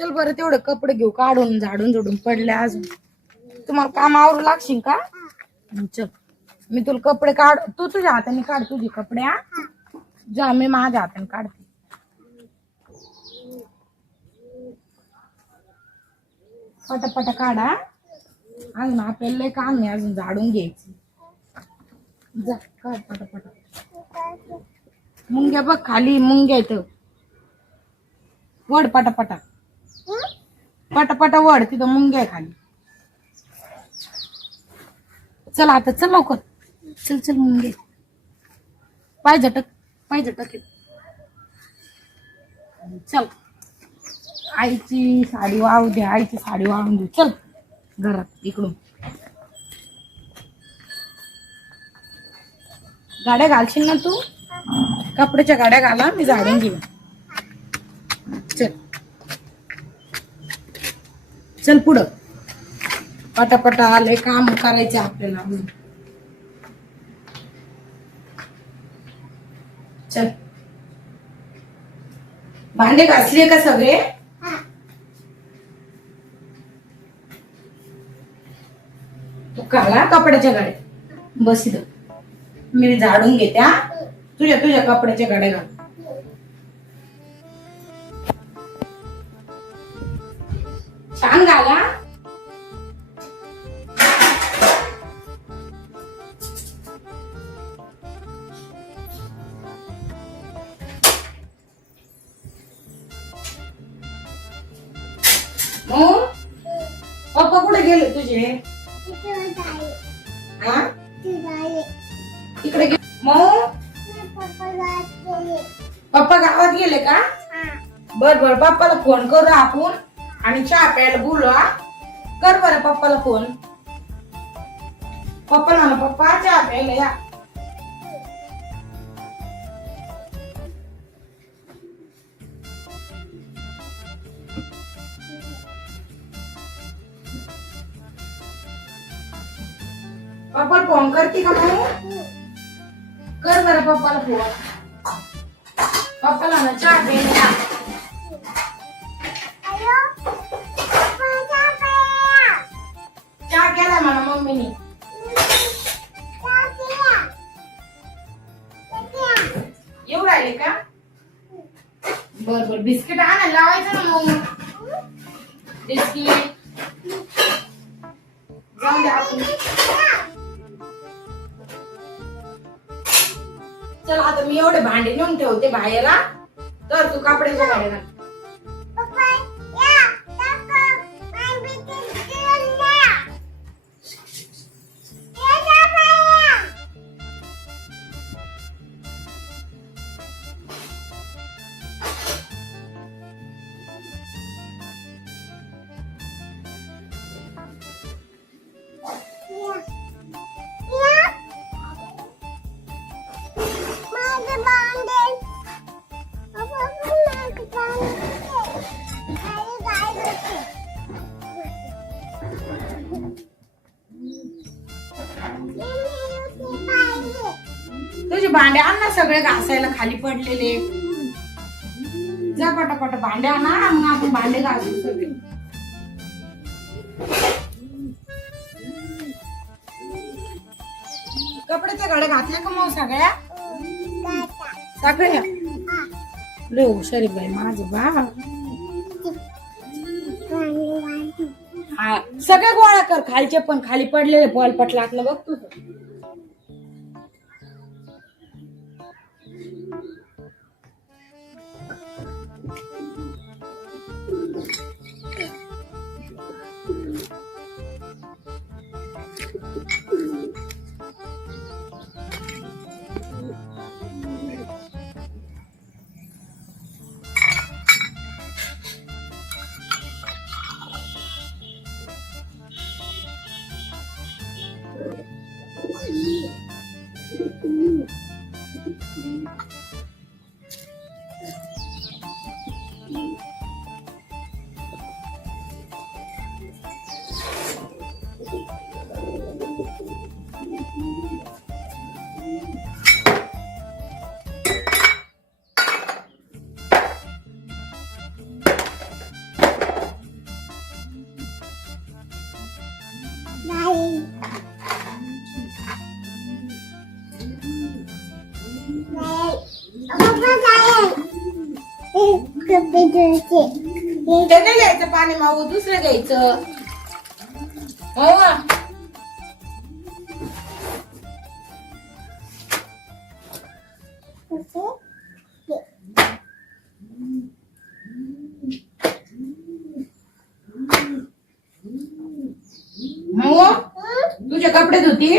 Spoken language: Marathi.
चल बरं तेवढे कपडे घेऊ काढून झाडून झुडून पडले अजून तुम्हाला काम आवरू लागशील का चल मी तुला कपडे काढ तू तुझ्या हाताने काढ तुझे कपडे हा जा मी माझ्या हाताने काढते पटापट काढा अजून आपल्याला लय काम आहे अजून झाडून घ्यायची जा काढ पटापट मुंग्या बघ खाली मुंग्या इथं वड पटापटा पटापटा वड तिथं मुंग्या आहे खाली चल आता चल लवकर चल चल मुंगे पाय झटक चल आईची साडी वाळू दे आईची साडी वाळून दे चल घरात इकडून गाड्या घालशील ना तू कपड्याच्या गाड्या घाला मी झाडून घेईन चल चल पुढं पटापटा आले काम करायचे आपल्याला चल भांडे घासले का सगळे तू घाला कपड्याच्या गाड्या बस इथं मी झाडून घेते तुझ्या कपड्याच्या गाड्या घाल छान घाला पप्पा कुठे गेले तुझे इकडे पप्पा गावात गेले का बर पप्पाला फोन करू आपण आणि चहा प्यायला बोलू कर बरं पप्पाला फोन पप्पाला म्हणा पप्पा चहा प्यायला या पप्पा फोन करते का मग कर बरं पप्पाला फोन पप्पाला ना चहा प्यायला चहा केला म्हणा मम्मीने येऊ राहिले का बर बिस्किट आणायला लावायचं ना मग बिस्किट जाऊन द्या आपण चल आता मी एवढे भांडे नेऊन ठेवते बाहेर तर तू कपड्याच्या गाड्या तुझे भांडे आण ना सगळे घासायला खाली पडलेले जा पटापट भांडे आणा मग आपण भांडे घासू सगळे कपड्याच्या गाड्या घातल्या का मग सगळ्या सगळ्या लय हुशारी बाई माझं बा सगळे गोळा कर खालचे पण खाली पडलेले बॉलपट लागलं बघ तू ते नाही घ्यायचं पाणी माऊ, दुसरं घ्यायचं. हो माऊ, तुझे कपडे धुती.